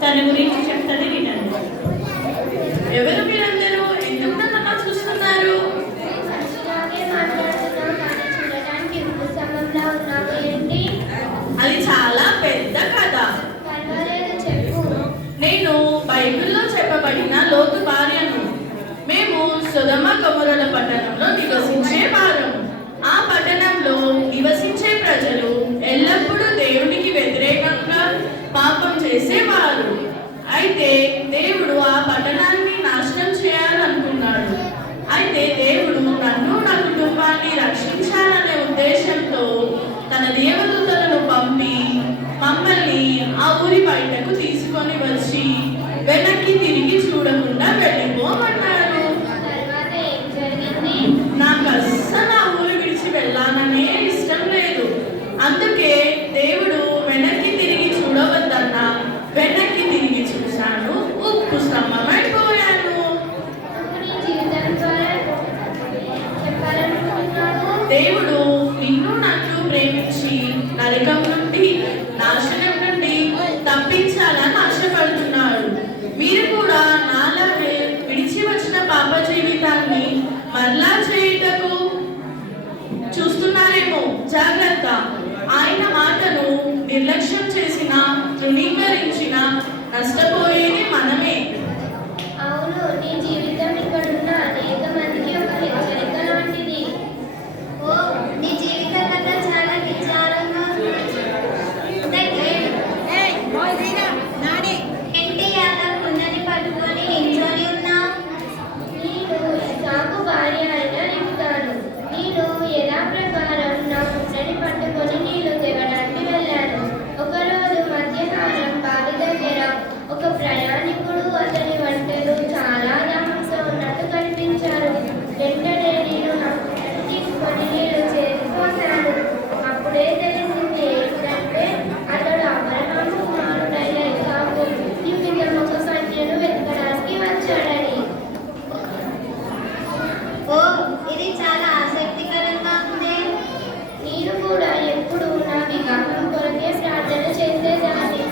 తన గురించి చెప్తుంది వినండి. ఎవరు మీరందరూ? ఎందుకు నన్ను చూస్తున్నారు? అది చాలా పెద్ద కథ. నేను బైబిల్లో చెప్పబడిన లోతు భార్యను. మేము సొదొమ గొమొర్రా పట్టణంలో నివసించే వారము. ఆ పట్టణంలో నివసించే ప్రజలు ఎల్లప్పుడూ దేవునికి వ్యతిరేకంగా పాపం చేసేవారు. అయితే దేవుడు ఆ పట్టణాన్ని నాశనం చేయాలనుకున్నాడు. అయితే దేవుడు నన్ను నా కుటుంబాన్ని రక్షించాలనే ఉద్దేశంతో తన దేవదూతలను పంపి మమ్మల్ని ఆ ఊరి బయటకు తీసుకొని వచ్చి వెనక్కి తిరిగి చూడకుండా వెళ్ళిపోమన్నాడు. నాకు అస్సలు ఆ ఊరు విడిచి వెళ్ళాలనే ఇష్టం లేదు. అందుకే దేవుడు వెనక్కి తిరిగి చూడవద్దన్నా వెనక్కి తిరిగి చూశాను. ఉప్పు స్తంభమైపోయాను. దేవుడు నిన్ను నన్ను ప్రేమించి నరకం నుండి నాశనం నుండి తప్పించాలని ఆశపడుతున్నాడు. మీరు కూడా నాలాగే విడిచి వచ్చిన పాప జీవితాన్ని మరలా చేయుటకు చూస్తున్నారేమో. జాగ్రత్త. ఆయన మాటను నిర్లక్ష్యం చేసిన, తృణీకరించిన నష్టపోయేది మనమే. అవును, నీ జీవితం ఇక్కడున్న అనేక మందికి ఒక హెచ్చరిక లాంటిది. ఓ, నీ జీవిత కథ చాలా విచారంగా ఏంటి అలా కుండని పట్టుకొని నిల్చొని ఉన్నావు? నేను ఇస్సాకు భార్య అయిన రిబ్కాను. నేను ఎలా ప్రకారం నా కుండని పట్టుకొని నీళ్లు తేవడానికి వెళ్ళాను. ఒకరోజు మధ్యాహ్నం బావి దగ్గర ఒక ప్రయాణికుడు, అతని వంటలు చాలా దాహంతో ఉన్నట్టు కనిపించారు. వెంటనే నేను నా కుండని తీసుకొని నీళ్లు చేరిపోశాను. అప్పుడే తెలిసింది ఏంటంటే అతడు అబ్రహాము కుమారుడైన ఇస్సాకు నిమిత్తము ఒక కన్యను వెతకడానికి వచ్చాడని. ఓ, ఇది చాలా ఆసక్తికరంగా ఉంది. నేను కూడా ఎప్పుడు నా వివాహం కొరకే ప్రార్థన చేసేదాన్ని.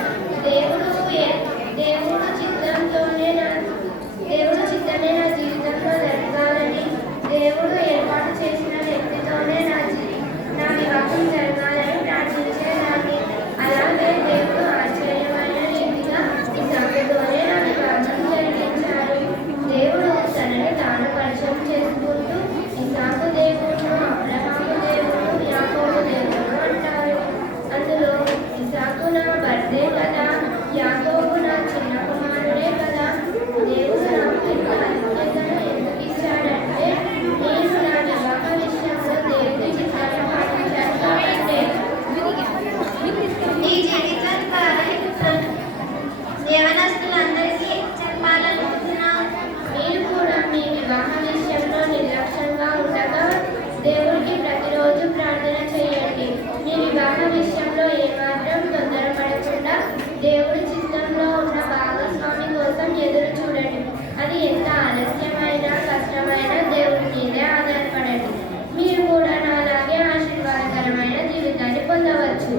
దేవుడు చిత్తమే నా జీవితంలో జరగాలని, దేవుడు ఏర్పాటు చేసిన వ్యక్తితోనే నా వివాహం జరగాలని ప్రార్థించేదాన్ని. అలాగే దేవుడు ఆశ్చర్యమైన రీతిగా ఇస్సాకుతోనే నా వివాహం జరిగించాడు. దేవుడు తనని తాను పరిచయం చేసుకుంటూ ఇస్సాకు దేవుడు, అబ్రహాము దేవుడు, యాకోబు దేవుడు అంటారు. అందులో ఇస్సాకు నా భర్తే కదా, యాకోబు నా చిన్న కుమారుడే కదా. దేవుడు నాకు ఇంత అధిక్యతను ఎందుకు ఇచ్చాడంటే నేను నా వివాహ విషయంలో దేవుడి చిత్తాన్ని పాటించాను కాబట్టి. నీ జీవితం ద్వారా యవనస్తులందరికీ చెప్పాలనుకుంటున్నావు. మీరు కూడా మీ వివాహ విషయంలో నిర్లక్ష్యంగా ఉండగా దేవుడికి ప్రతిరోజు ప్రార్థన చేయండి. మీ వివాహ విషయంలో ఏమాత్రం తొందరపడకుండా దేవుడి చిత్తంలో ఉన్న భాగస్వామి కోసం ఎదురు చూడండి. అది ఎంత ఆలస్యమైనా కష్టమైనా దేవుడి మీదే ఆధారపడండి. మీరు కూడా నాలాగే ఆశీర్వాదకరమైన జీవితాన్ని పొందవచ్చు.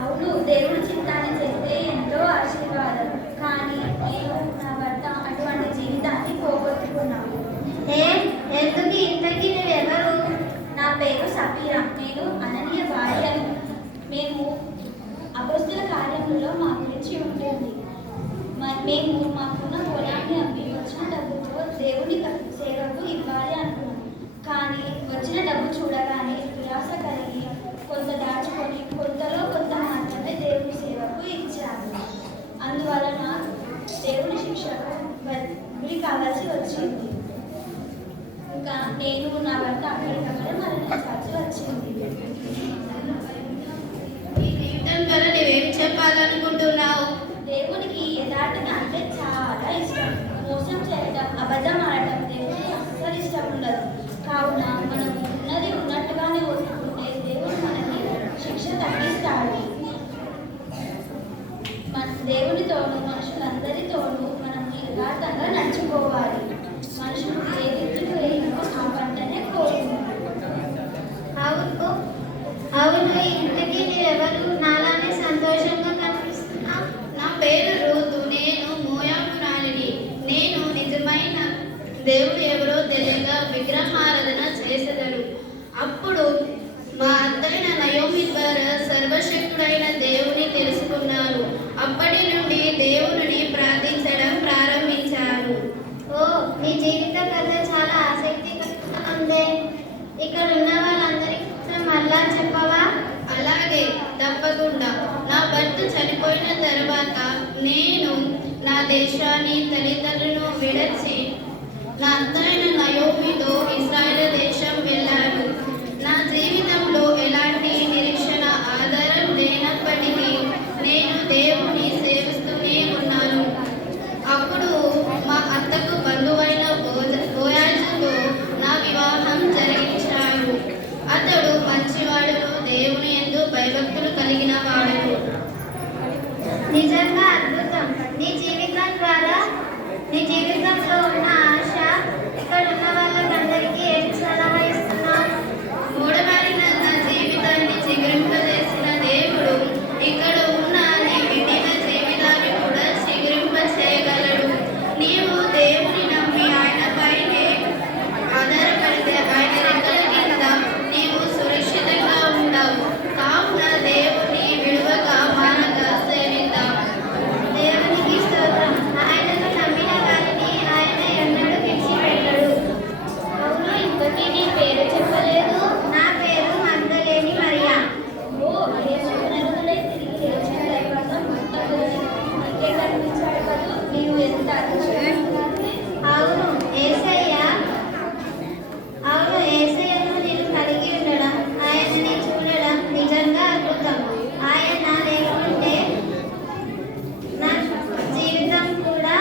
అవును, దేవుడి చిత్తాన్ని చేస్తే ఎంతో ఆశీర్వాదం. కానీ నేను నా భర్త అటువంటి జీవితాన్ని పోగొట్టుకున్నాను. ఎందుకు ఇంతకీ నువ్వెవరు? నా పేరు సఫీరా. నేను అననీయ భార్యను. మేము అపొస్తలుల కార్యములలో మా గురించి ఉంటుంది. మేము మాకున్న పొలాన్ని అమ్మి వచ్చిన డబ్బుతో దేవుని సేవకు ఇవ్వాలి అనుకున్నాం. కానీ వచ్చిన డబ్బు చూడగానే దురాశ కలిగి కొంత దాచుకొని కొంతలో కొంత మాత్రమే దేవుని సేవకు ఇచ్చాము. అందువలన దేవుని శిక్షకు గురి కావాల్సి వచ్చింది. ఇంకా నేను నా భర్త అక్కడికక్కడ మరణించాల్సి వచ్చింది. ఈ జీవితం ద్వారా నువ్వేం చెప్పాలనుకుంటున్నావు? దేవునికి యథార్థత అంటే చాలా ఇష్టం. మోసం చేయడం, అబద్ధం ఆడటం దేవునికి అస్సలు ఇష్టం ఉండదు. కావున మనం ఉన్నది ఉన్నట్టుగానే ఒప్పుకుంటే దేవుడు మనకి శిక్ష తగ్గిస్తాడు. దేవునితోనూ మనుషులందరితోనూ మనం యథార్థంగా నడుచుకోవాలి. మనుషులు ఏ దిక్కుకు వెళ్ళినో ఆ పంటనే కోరుకుంటారు. అవును, ఇంతకీ నీవెవరు? నాలానే సంతోషంగా కనిపిస్తున్నా. నా పేరు నేను నా దేశాన్ని తల్లిదండ్రులను విడచి నా అత్తైన నయోమితో ఇశ్రాయేలు దేశం వెళ్ళాను. నా జీవితంలో ఎలాంటి నిరీక్షణ ఆధారం లేనప్పటికీ నేను దేవుని సేవిస్తూనే ఉన్నాను. అప్పుడు మా అత్తకు బంధువైన బోయాజుతో నా వివాహం జరిగించారు. అతడు మంచివాడును, దేవుని యందు భయభక్తులు కలిగిన వాడును. నిజంగా అద్భుతం. నీ జీవితంలో ఉన్న ఆశ ఇక్కడ ఉన్న వాళ్ళకందరికీ ఏం సలహా ఇస్తున్నావు? మూడబారిన నా జీవితాన్ని చిగురింపజేసిన దేవుడు ఇక్కడ ఉన్న నీ బిడ్డల జీవితాన్ని కూడా చిగురింప చేయగలడు. నీవు దేవుని నమ్మి ఆయనపైనే ఆధారపడితే ఆయన రెక్కల కింద నీవు సురక్షితంగా ఉంటావు. కావున దేవుని విడువక మానక సేవిద్దాం. దేవునికి స్తోత్రం. ఆయనను నమ్మిన వారిని ఆయన ఎన్నడూ విడిచిపెట్టడు. అవును, ఇంతకీ నీ పేరు చెప్పలేదు. నా పేరు మందలేని మరియా. ఓ యేసునరుడే తిరిగి లేచిన తర్వాత మనకే కనిపించాడు కదా. నీవు ఎంత అదృష్టవంతురాలివి. అవును యేసయ్యను నేను కలిగి ఉండడం, ఆయనని చూడడం నిజంగా అద్భుతం. ఆయన లేకుంటే నా జీవితం కూడా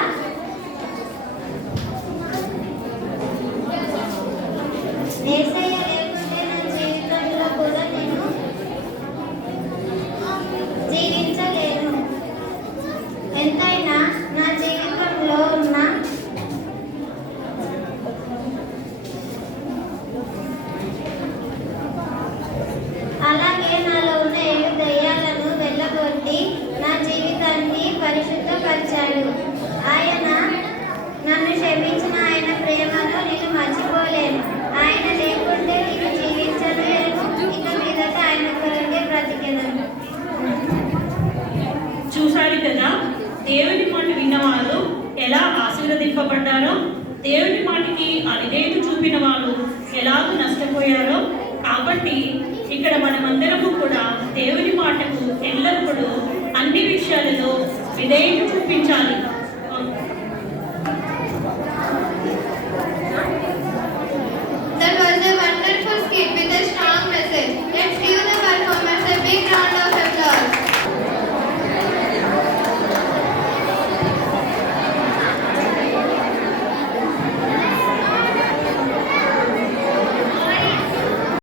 యేసయ్య లేకుంటే నా జీవితంలో కూడా నేను జీవించలేను. ఎంతైనా నా జీవితంలో ఉన్న అలాగే నాలో ఉన్న 7 దయ్యాలను వెళ్ళగొట్టి నా జీవితాన్ని పరిశుద్ధపరిచాడు. ఆయన నన్ను క్షమించిన ఆయన ప్రేమను నేను మర్చిపోలేను. ఆయన లేకుంటే నేను జీవించలేను. ఇక మీదట ఆయన కొరకే బ్రతికెదను. చూశారు కదా, దేవుని మాట విన్నవాళ్ళు ఎలా ఆశీర్వదింపబడ్డారో, దేవుని మాటకి అవిధేయత చూపిన వాళ్ళు ఎలాగో నష్టపోయారో. కాబట్టి ఇక్కడ మనమందరము కూడా దేవుని మాటకు ఎల్లప్పుడూ అన్ని విషయాలలో విధేయత చూపించాలి.